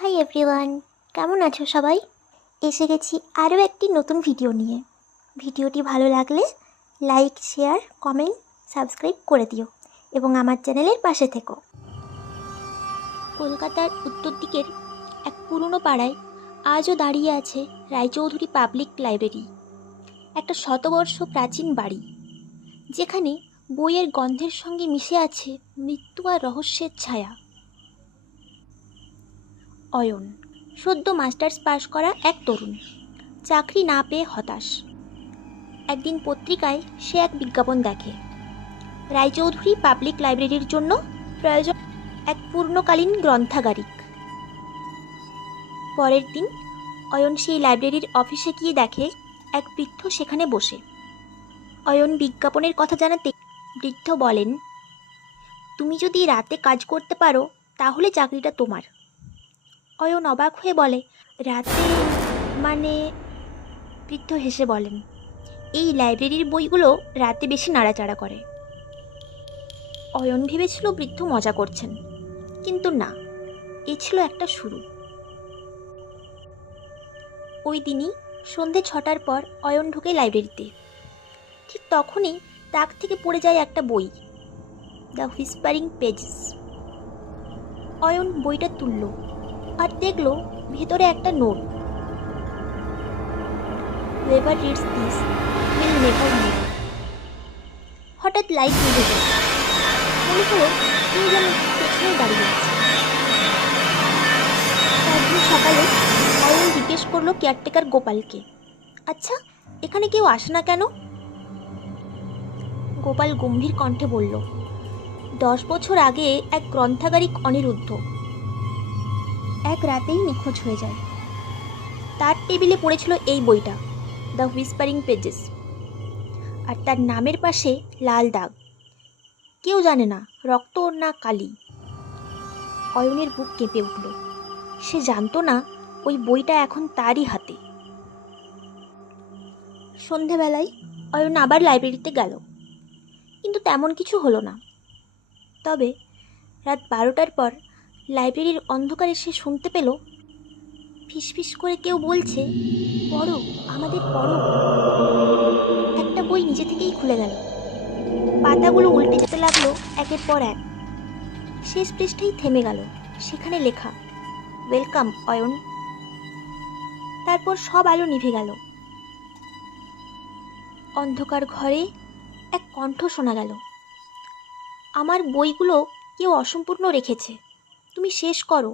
Hi everyone, কেমন আছো সবাই? এসে গেছি আরও একটি নতুন ভিডিও নিয়ে। ভিডিওটি ভালো লাগলে লাইক, শেয়ার, কমেন্ট, সাবস্ক্রাইব করে দিও এবং আমার চ্যানেলের পাশে থেকো। কলকাতার উত্তর দিকের এক পুরনো পাড়ায় আজও দাঁড়িয়ে আছে রায়চৌধুরী পাবলিক লাইব্রেরি, একটা শতবর্ষ প্রাচীন বাড়ি যেখানে বইয়ের গন্ধের সঙ্গে মিশে আছে মৃত্যু আর রহস্যের ছায়া। অয়ন সদ্য মাস্টার্স পাশ করা এক তরুণ, চাকরি না পেয়ে হতাশ। একদিন পত্রিকায় সে এক বিজ্ঞাপন দেখে, রায়চৌধুরী পাবলিক লাইব্রেরির জন্য প্রয়োজন এক পূর্ণকালীন গ্রন্থাগারিক। পরের দিন অয়ন সেই লাইব্রেরির অফিসে গিয়ে দেখে এক বৃদ্ধ সেখানে বসে। অয়ন বিজ্ঞাপনের কথা জানাতে বৃদ্ধ বলেন, তুমি যদি রাতে কাজ করতে পারো তাহলে চাকরিটা তোমার। অয়ন অবাক হয়ে বলে, রাতে মানে? বৃদ্ধ হেসে বলেন, এই লাইব্রেরির বইগুলো রাতে বেশি নাড়াচাড়া করে। অয়ন ভেবেছিল বৃদ্ধ মজা করছেন, কিন্তু না, এ ছিল একটা শুরু। ওই দিনই সন্ধে 6টার পর অয়ন ঢুকে লাইব্রেরিতে। ঠিক তখনই তাক থেকে পড়ে যায় একটা বই, দ্য হুইসপারিং পেজেস। অয়ন বইটা তুলল আর দেখল ভেতরে একটা note, whoever reads this will never live. হঠাৎ লাইট নিভে গেল, মনে হলো কেউ যেন পেছনে দাঁড়িয়ে আছে। পরদিন সকালে অয়ন জিজ্ঞেস করলো কেয়ারটেকার গোপালকে, আচ্ছা এখানে কেউ আসে না কেন? গোপাল গম্ভীর কণ্ঠে বলল, 10 বছর আগে এক গ্রন্থাগারিক অনিরুদ্ধ এক রাতেই নিখোঁজ হয়ে যায়। তার টেবিলে পড়েছিল এই বইটা, দ্য হুইসপারিং পেজেস, আর তার নামের পাশে লাল দাগ। কেউ জানে না রক্ত না কালি। অয়নের বুক কেঁপে উঠল। সে জানতো না ওই বইটা এখন তারই হাতে। সন্ধেবেলায় অয়ন আবার লাইব্রেরিতে গেল, কিন্তু তেমন কিছু হলো না। তবে রাত 12টার পর লাইব্রেরির অন্ধকারে সে শুনতে পেল ফিসফিস করে কেউ বলছে, পড়ো, আমাদের পড়ো। একটা বই নিজে থেকেই খুলে গেল, পাতাগুলো উল্টে যেতে লাগলো একের পর এক। শেষ পৃষ্ঠাই থেমে গেল, সেখানে লেখা, ওয়েলকাম অয়ন। তারপর সব আলো নিভে গেল। অন্ধকার ঘরে এক কণ্ঠ শোনা গেল, আমার বইগুলো কেউ অসম্পূর্ণ রেখেছে, তুমি শেষ করো।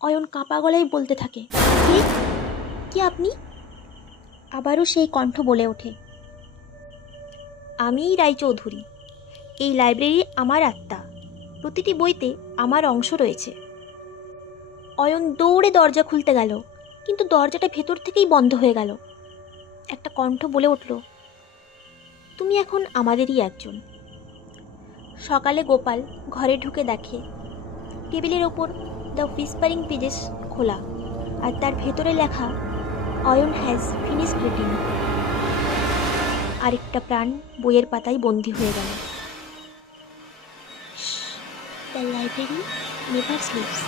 অয়ন কাঁপা গলায় বলতে থাকে, কে আপনি? আবারও সেই কণ্ঠ বলে ওঠে, আমিই রায়চৌধুরী। এই লাইব্রেরি আমার আত্মা, প্রতিটি বইতে আমার অংশ রয়েছে। অয়ন দৌড়ে দরজা খুলতে গেল, কিন্তু দরজাটা ভেতর থেকেই বন্ধ হয়ে গেল। একটা কণ্ঠ বলে উঠল, তুমি এখন আমাদেরই একজন। সকালে গোপাল ঘরে ঢুকে দেখে টেবিলের ওপর দ্য হুইসপারিং পেজেস খোলা, আর তার ভেতরে লেখা, অয়ন হ্যাজ ফিনিশড রিডিং। আরেকটা প্রাণ বইয়ের পাতায় বন্দী হয়ে গেল। The library never slips.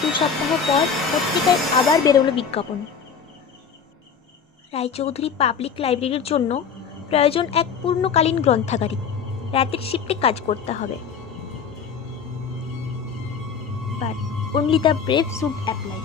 2 সপ্তাহ পর পত্রিকায় আবার বেরোলো বিজ্ঞাপন, রায়চৌধুরী পাবলিক লাইব্রেরির জন্য প্রয়োজন এক পূর্ণকালীন গ্রন্থাগারিক, রাতের শিফটে কাজ করতে হবে। But only the brave should apply.